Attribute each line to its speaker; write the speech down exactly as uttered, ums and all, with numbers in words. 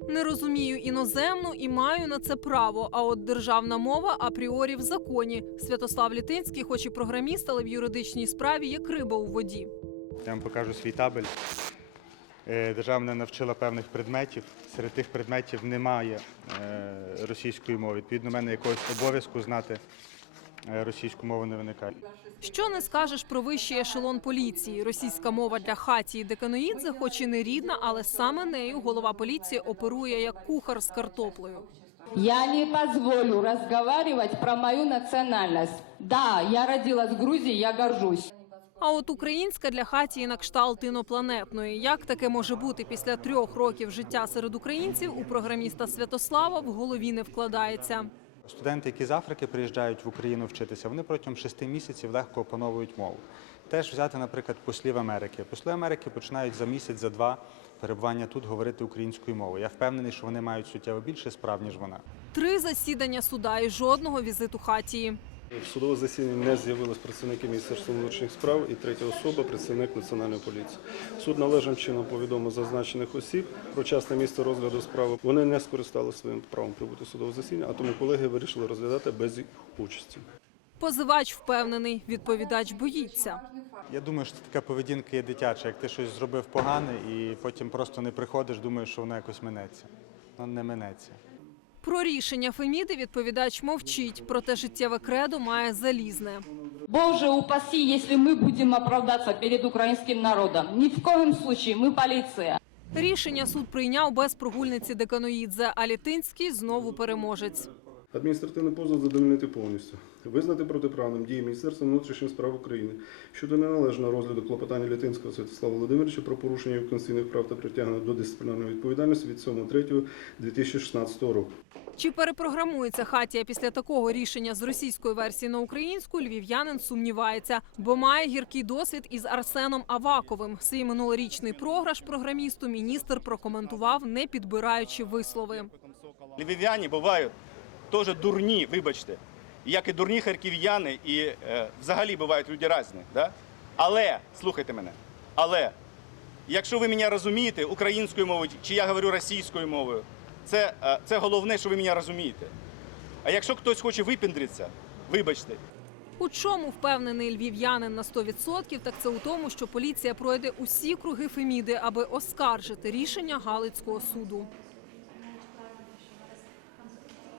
Speaker 1: Не розумію іноземну і маю на це право, а от державна мова апріорі в законі. Святослав Літинський, хоч і програміст, але в юридичній справі як риба у воді.
Speaker 2: Я вам покажу свій табель. Держава мене навчила певних предметів. Серед тих предметів немає російської мови. Відповідно, в мене якогось обов'язку знати російську мову не виникає.
Speaker 1: Що не скажеш про вищий ешелон поліції? Російська мова для Хатії Деканоїдзе, хоч і не рідна, але саме нею голова поліції оперує як кухар з картоплею.
Speaker 3: Я не позволю разговаривать про мою национальность. Да, я родилась в Грузии, я горжусь.
Speaker 1: А от українська для Хатії на кшталт інопланетної. Як таке може бути після трьох років життя серед українців, у програміста Святослава в голові не вкладається.
Speaker 2: Студенти, які з Африки приїжджають в Україну вчитися, вони протягом шести місяців легко опановують мову. Теж взяти, наприклад, послів Америки. Посли Америки починають за місяць, за два перебування тут говорити українською мовою. Я впевнений, що вони мають суттєво більше справ, ніж вона.
Speaker 1: Три засідання суда і жодного візиту Хатії.
Speaker 4: В судове засідання не з'явились представники Міністерства внутрішніх справ і третя особа – представник Національної поліції. Суд належним чином повідомив зазначених осіб про часне місце розгляду справи. Вони не скористалися своїм правом прибути в судове засідання, а тому колеги вирішили розглядати без їх участі.
Speaker 1: Позивач впевнений, відповідач боїться.
Speaker 2: Я думаю, що така поведінка є дитяча. Як ти щось зробив погане і потім просто не приходиш, думаєш, що воно якось минеться. Воно не минеться.
Speaker 1: Про рішення Феміди відповідач мовчить, проте життєве кредо має залізне.
Speaker 3: Боже упаси, если мы будем оправдаться перед украинским народом. Ни в коем случае, мы полиция.
Speaker 1: Рішення суд прийняв без прогульниці Деканоїдзе, а Літинський знову переможець.
Speaker 4: Адміністративний позов задовольнити повністю. Визнати протиправним дії Міністерства внутрішніх справ України щодо неналежного розгляду клопотання Літинського Святослава Володимировича про порушення його конституційних прав та притягнення до дисциплінарної відповідальності від сьомого третього дві тисячі шістнадцятого року.
Speaker 1: Чи перепрограмується Хатія після такого рішення з російської версії на українську, львів'янин сумнівається, бо має гіркий досвід із Арсеном Аваковим. Свій минулорічний програш програмісту міністр прокоментував, не підбираючи вислови.
Speaker 5: Львів'яни бувають теж дурні, вибачте, як і дурні харків'яни, і е, взагалі бувають люди різні. Да? Але, слухайте мене, але, якщо ви мене розумієте українською мовою, чи я говорю російською мовою, це, е, це головне, що ви мене розумієте. А якщо хтось хоче випендритися, вибачте.
Speaker 1: У чому впевнений львів'янин на сто відсотків, так це у тому, що поліція пройде усі круги Феміди, аби оскаржити рішення Галицького суду.